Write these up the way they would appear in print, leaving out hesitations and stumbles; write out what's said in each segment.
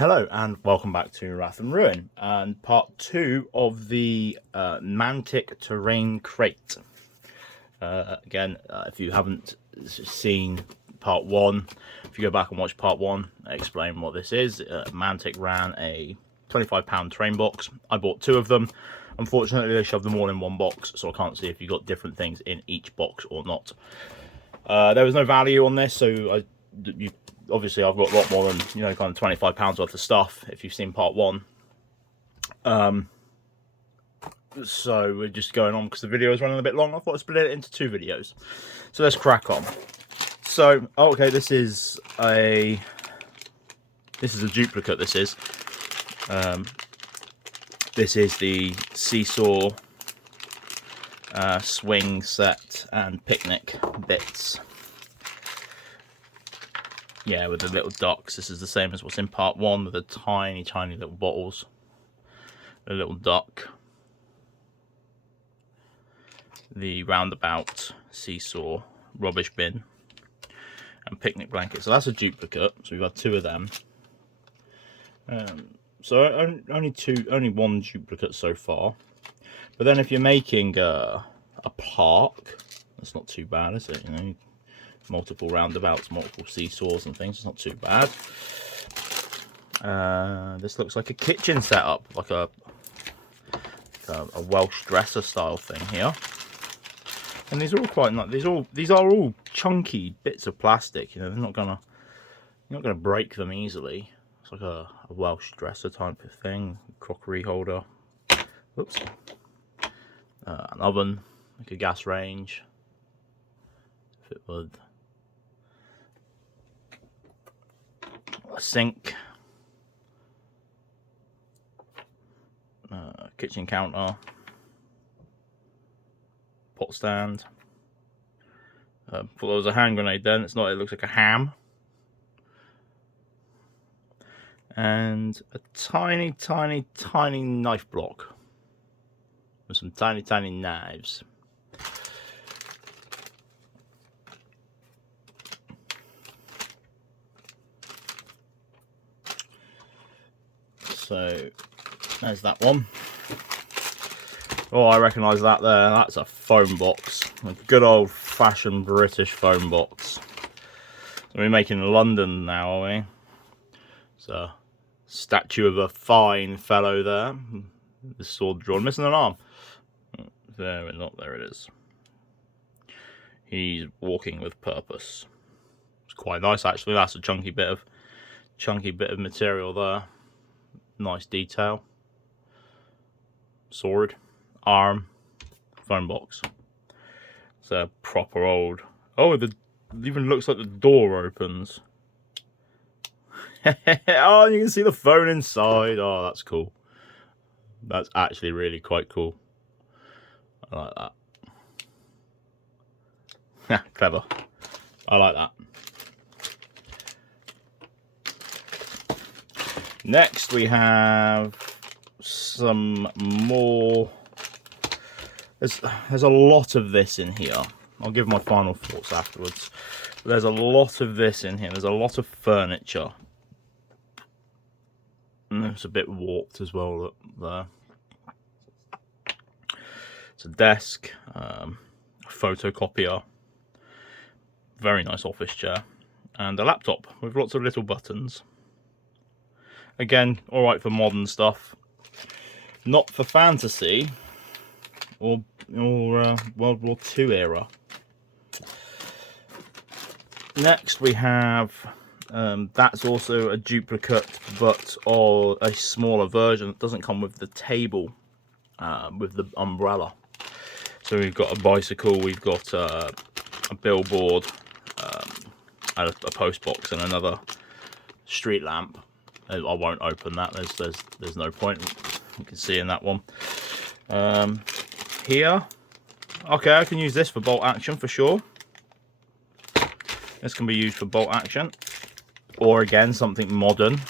Hello and welcome back to Wrath&Ruin and part 2 of the Mantic Terrain Crate. Again, if you haven't seen part 1, if you go back and watch part 1, I explain what this is. Mantic ran a £25 terrain box. I bought 2 of them. Unfortunately, they shoved them all in one box, so I can't see if you got different things in each box or not. There was no value on this, so obviously I've got a lot more than, kind of £25 worth of stuff if you've seen part 1. So we're just going on because the video is running a bit long. I thought I'd split it into 2 videos. So let's crack on. So, okay, this is a duplicate, this is. This is the seesaw, swing set and picnic bits. Yeah, with the little ducks. This is the same as what's in part 1 with the tiny, tiny little bottles. A little duck. The roundabout, seesaw, rubbish bin, and picnic blanket. So that's a duplicate. So we've got 2 of them. So only 1 duplicate so far. But then if you're making a park, that's not too bad, is it? Multiple roundabouts, multiple seesaws and things. It's not too bad. This looks like a kitchen setup, like a Welsh dresser style thing here. And these are all quite nice. These are all chunky bits of plastic. They're not gonna break them easily. It's like a Welsh dresser type of thing. Crockery holder. Oops. An oven, like a gas range. If it would. A sink, kitchen counter, pot stand. Thought there was a hand grenade then. It's not. It looks like a ham. And a tiny, tiny, tiny knife block with some tiny, tiny knives. So there's that one. Oh, I recognise that there. That's a phone box. A good old fashioned British phone box. So we're making London now, are we? It's a statue of a fine fellow there. The sword drawn, missing an arm. There we're not. There it is. He's walking with purpose. It's quite nice actually. That's a chunky bit of material there. Nice detail. Sword, arm, phone box. It's a proper old. Oh, it even looks like the door opens. Oh, you can see the phone inside. Oh, that's cool. That's actually really quite cool. I like that. Clever. I like that. Next we have some more. There's a lot of this in here. I'll give my final thoughts afterwards. But there's a lot of this in here. There's a lot of furniture. And it's a bit warped as well, look there. It's a desk, a photocopier, very nice office chair, and a laptop with lots of little buttons. Again, alright for modern stuff. Not for fantasy or World War II era. Next we have, that's also a duplicate, but of a smaller version. It doesn't come with the table, with the umbrella. So we've got a bicycle, we've got a billboard, a post box, and another street lamp. I won't open that. There's no point. You can see in that one. Here, okay, I can use this for bolt action for sure. This can be used for bolt action, or again something modern.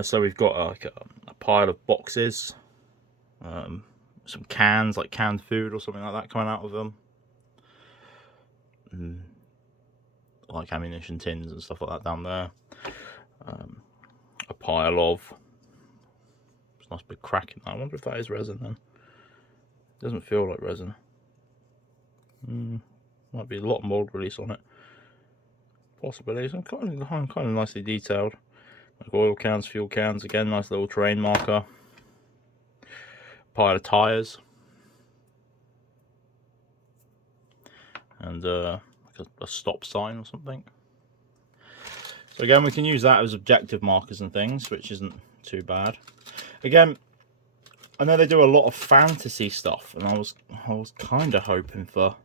So we've got like a pile of boxes, some cans, like canned food or something like that coming out of them. Like ammunition tins and stuff like that down there. a pile of, there's a nice big crack in that. I wonder if that is resin then. It doesn't feel like resin. Might be a lot of mold release on it. Possibly. It's kind of nicely detailed. Like oil cans, fuel cans, again, nice little terrain marker. Pile of tyres. And like a stop sign or something. So again, we can use that as objective markers and things, which isn't too bad. Again, I know they do a lot of fantasy stuff, and I was kind of hoping for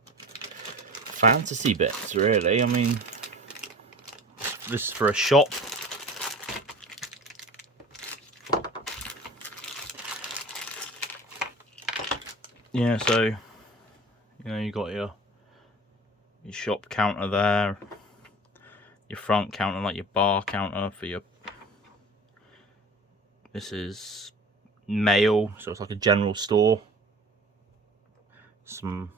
fantasy bits, really. I mean, this is for a shop. Yeah, so you know, you got your shop counter there, your front counter, like your bar counter for your. This is mail, so it's like a general store. Some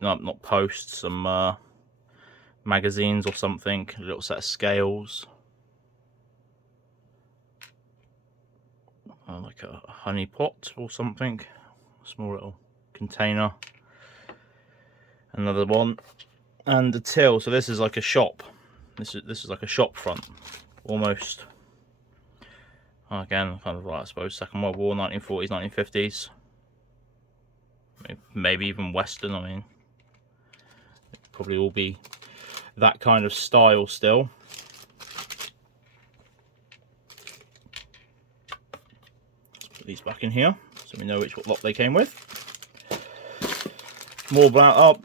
not posts, some magazines or something. A little set of scales. Like a honey pot or something. A small little container. Another one, and a till. So this is like a shop. This is like a shop front, almost. Again, kind of like, I suppose, Second World War, 1940s, 1950s, maybe even Western. I mean, it'd probably all be that kind of style still. Let's put these back in here so we know what lot they came with. More blout up.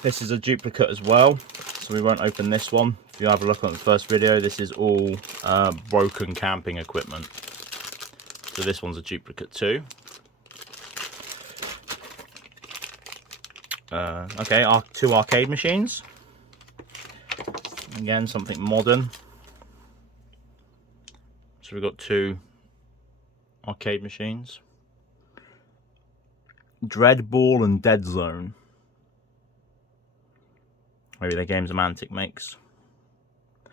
This is a duplicate as well, so we won't open this one. If you have a look at the first video, this is all broken camping equipment. So this one's a duplicate too. Okay, our 2 arcade machines. Again, something modern. So we've got 2 arcade machines. Dreadball and Dead Zone. Maybe they're games Mantic makes. I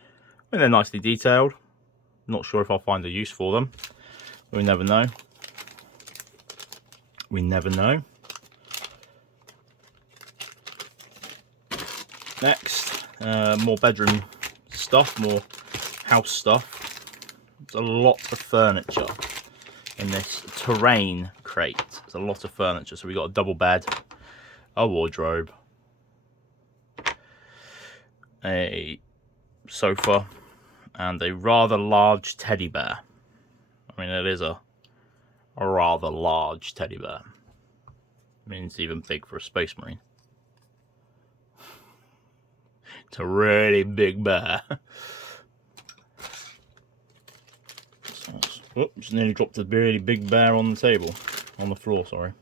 mean, they're nicely detailed. Not sure if I'll find a use for them. We never know. We never know. Next, more bedroom stuff, more house stuff. There's a lot of furniture in this terrain crate. There's a lot of furniture. So we've got a double bed, a wardrobe, a sofa, and a rather large teddy bear. I mean, it is a rather large teddy bear. I mean, it's even big for a Space Marine. It's a really big bear. Oops, nearly dropped a really big bear on the table. On the floor, sorry.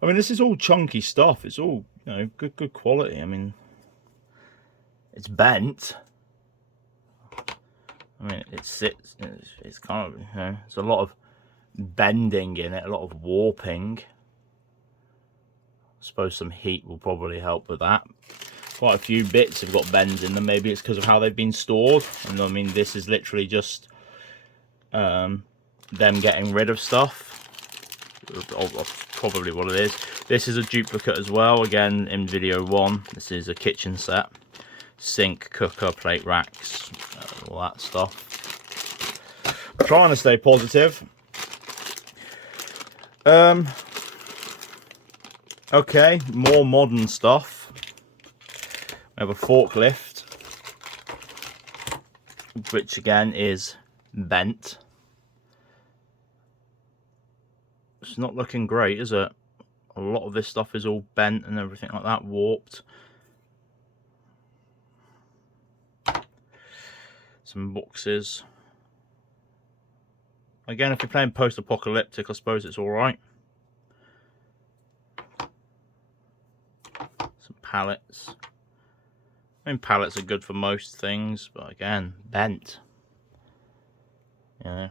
I mean, this is all chunky stuff. It's all, you know, good quality. I mean, it's bent. I mean, it sits, it's kind of, you know, there's a lot of bending in it, a lot of warping. I suppose some heat will probably help with that. Quite a few bits have got bends in them. Maybe it's because of how they've been stored. And I mean, this is literally just them getting rid of stuff. Probably what it is. This is a duplicate as well. Again, in video 1, this is a kitchen set. Sink, cooker, plate racks, all that stuff. I'm trying to stay positive. Okay, more modern stuff. We have a forklift, which again is bent. It's not looking great, is it? A lot of this stuff is all bent and everything like that, warped. Some boxes. Again, if you're playing post-apocalyptic, I suppose it's alright. Some pallets. I mean, pallets are good for most things, but again, bent. Yeah.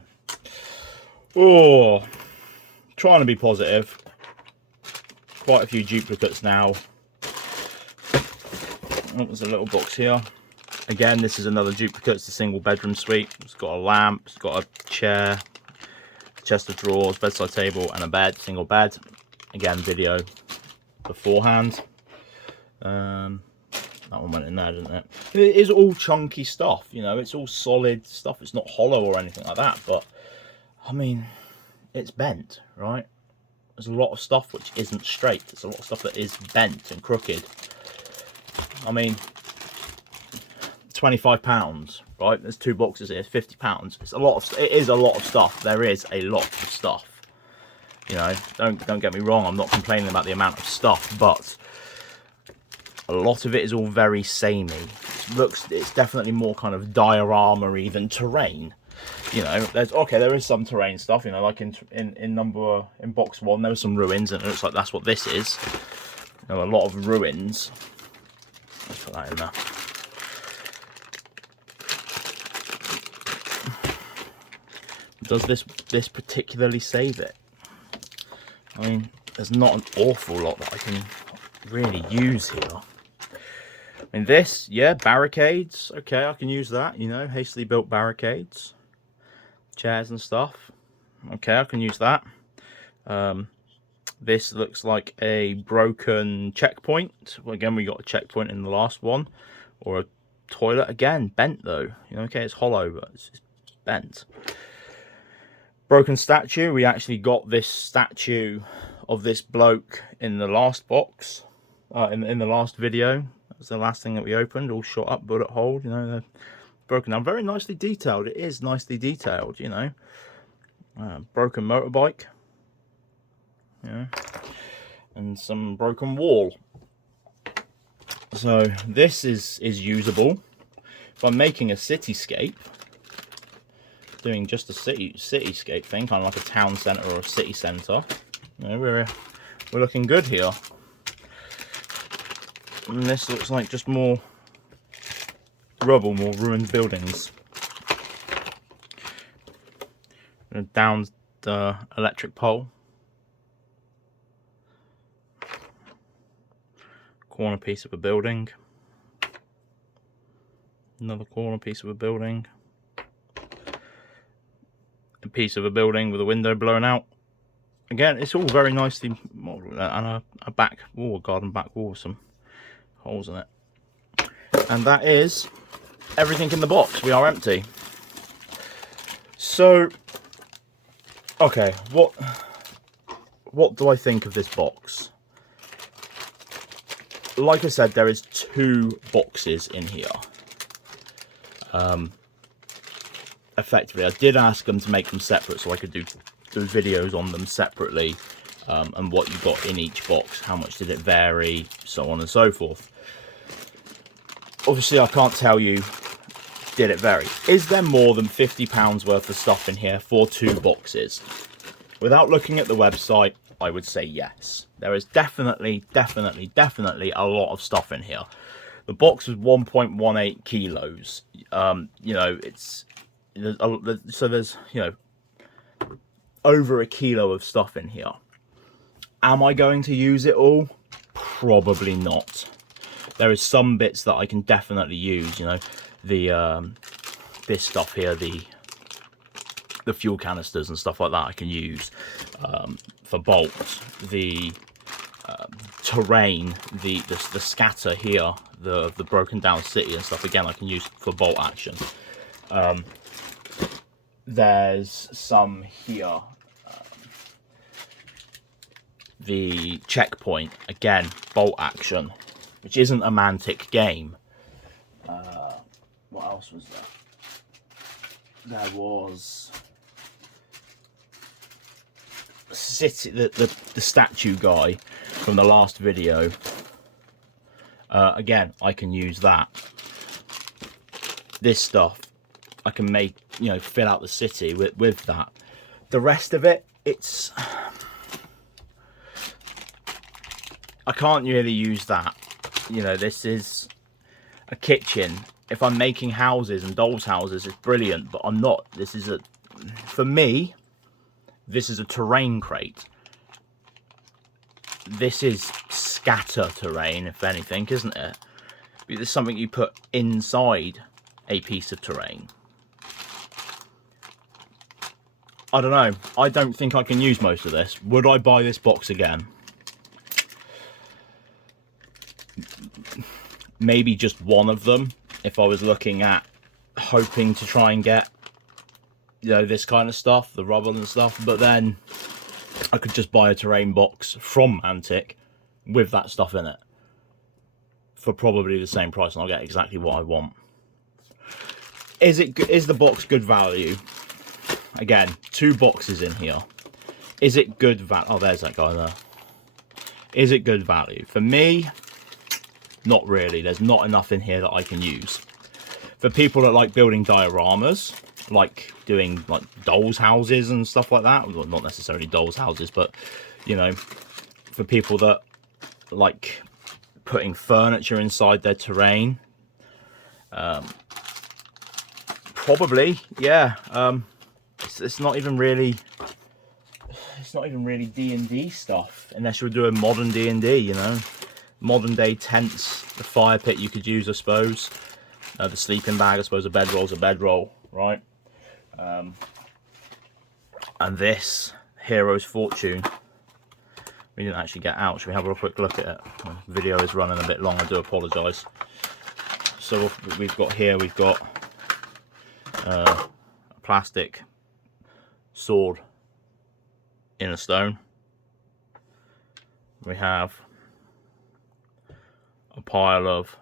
Oh, trying to be positive. Quite a few duplicates now. Oh, there's a little box here. Again, this is another duplicate. It's a single bedroom suite. It's got a lamp, it's got a chair, chest of drawers, bedside table, and a bed, single bed. Again, video beforehand. That one went in there, didn't it? It is all chunky stuff, you know, it's all solid stuff. It's not hollow or anything like that, but I mean, it's bent, right? There's a lot of stuff which isn't straight. There's a lot of stuff that is bent and crooked. I mean, £25, right? There's 2 boxes here, £50. It's a lot of. It is a lot of stuff. There is a lot of stuff. You know, don't get me wrong. I'm not complaining about the amount of stuff, but a lot of it is all very samey. It's definitely more kind of diorama-y than terrain. You know, there is some terrain stuff. You know, like in box 1, there was some ruins, and it looks like that's what this is. You know, a lot of ruins. Let's put that in there. Does this particularly save it? I mean, there's not an awful lot that I can really use here. I mean, this, yeah, barricades. Okay, I can use that, you know, hastily built barricades. Chairs and stuff. Okay, I can use that. This looks like a broken checkpoint. Well, again, we got a checkpoint in the last one. Or a toilet. Again, bent though. You know, okay, it's hollow, but it's bent. Broken statue. We actually got this statue of this bloke in the last box. In the last video. That was the last thing that we opened. All shot up, bullet hole. You know, they're broken down. Very nicely detailed. It is nicely detailed, you know. Broken motorbike. Yeah. And some broken wall. So this is usable. If I'm making a cityscape, doing just a cityscape thing, kind of like a town centre or a city centre, you know, we're looking good here. And this looks like just more rubble, more ruined buildings. Down the electric pole. Corner piece of a building. Another corner piece of a building. A piece of a building with a window blown out. Again, it's all very nicely modeled, and a back wall, a garden back wall with some holes in it. And that is everything in the box. We are empty. So, okay, what do I think of this box? Like I said, there is 2 boxes in here. Effectively, I did ask them to make them separate so I could do videos on them separately, and what you got in each box, how much did it vary, so on and so forth. Obviously, I can't tell you, did it vary. Is there more than £50 worth of stuff in here for 2 boxes? Without looking at the website, I would say yes. There is definitely a lot of stuff in here. The box was 1.18 kilos. You know, so there's, you know, over a kilo of stuff in here. Am I going to use it all? Probably not. There is some bits that I can definitely use, you know, the this stuff here, the fuel canisters and stuff like that I can use for bolts. The terrain, the scatter here, the broken down city and stuff, again I can use for bolt action. There's some here. The checkpoint, again, bolt action, which isn't a Mantic game. What else was there? There was city, the statue guy from the last video. Again, I can use that. This stuff, I can make, you know, fill out the city with that. The rest of it, it's, I can't really use that. You know, this is a kitchen. If I'm making houses and dolls' houses, it's brilliant, but I'm not. This is for me, this is a terrain crate. This is scatter terrain, if anything, isn't it? It's something you put inside a piece of terrain. I don't know. I don't think I can use most of this. Would I buy this box again? Maybe just one of them if I was looking at hoping to try and get, you know, this kind of stuff, the rubble and stuff. But then I could just buy a terrain box from Mantic with that stuff in it for probably the same price, and I'll get exactly what I want. Is the box good value? Again, 2 boxes in here. Is it good value? Oh, there's that guy there. Is it good value? For me, not really. There's not enough in here that I can use. For people that like building dioramas, like doing like dolls' houses and stuff like that, well, not necessarily dolls' houses, but, you know, for people that like putting furniture inside their terrain, probably, yeah. It's not even really D&D stuff, unless you're doing modern D&D, you know, modern day tents, the fire pit you could use, I suppose, the sleeping bag, I suppose a bedroll's a bedroll, right? And this Hero's Fortune, we didn't actually get out. Should we have a quick look at it? The video is running a bit long, I do apologise. So we've got here, we've got a plastic sword in a stone. We have a pile of,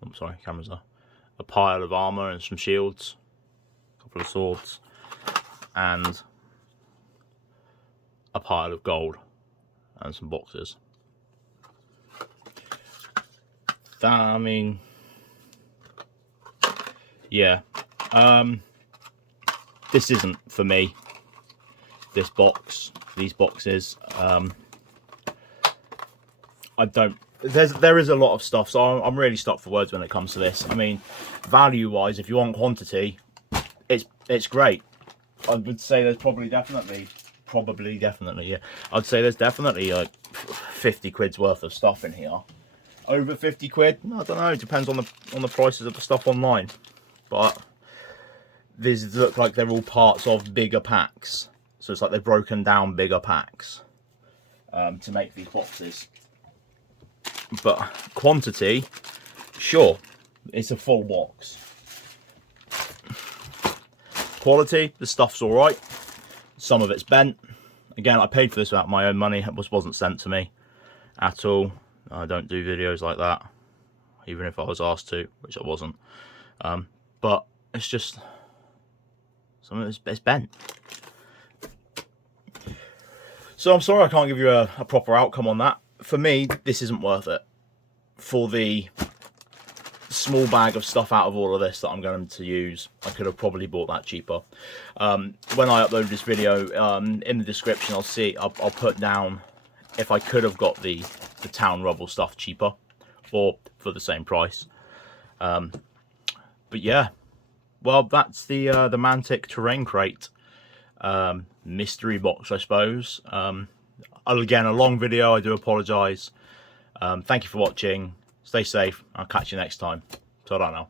I'm sorry, cameras are, a pile of armour and some shields, a couple of swords, and a pile of gold and some boxes. That, I mean, yeah, this isn't for me. This box, these boxes, I don't. There is a lot of stuff, so I'm really stuck for words when it comes to this. I mean, value-wise, if you want quantity, it's great. I would say there's probably definitely, yeah. I'd say there's definitely like 50 quid's worth of stuff in here. Over 50 quid? I don't know. It depends on the prices of the stuff online. But these look like they're all parts of bigger packs. So it's like they've broken down bigger packs to make these boxes. But quantity, sure, it's a full box. Quality, the stuff's all right. Some of it's bent. Again, I paid for this out of my own money. It wasn't sent to me at all. I don't do videos like that, even if I was asked to, which I wasn't. But it's just, some of it's bent. So I'm sorry I can't give you a proper outcome on that. For me, this isn't worth it. For the small bag of stuff out of all of this that I'm going to use, I could have probably bought that cheaper. When I upload this video, in the description I'll put down if I could have got the town rubble stuff cheaper or for the same price. But yeah, well, that's the Mantic Terrain Crate mystery box, I suppose. Again, a long video, I do apologise. Thank you for watching. Stay safe. I'll catch you next time. Ta-ra now.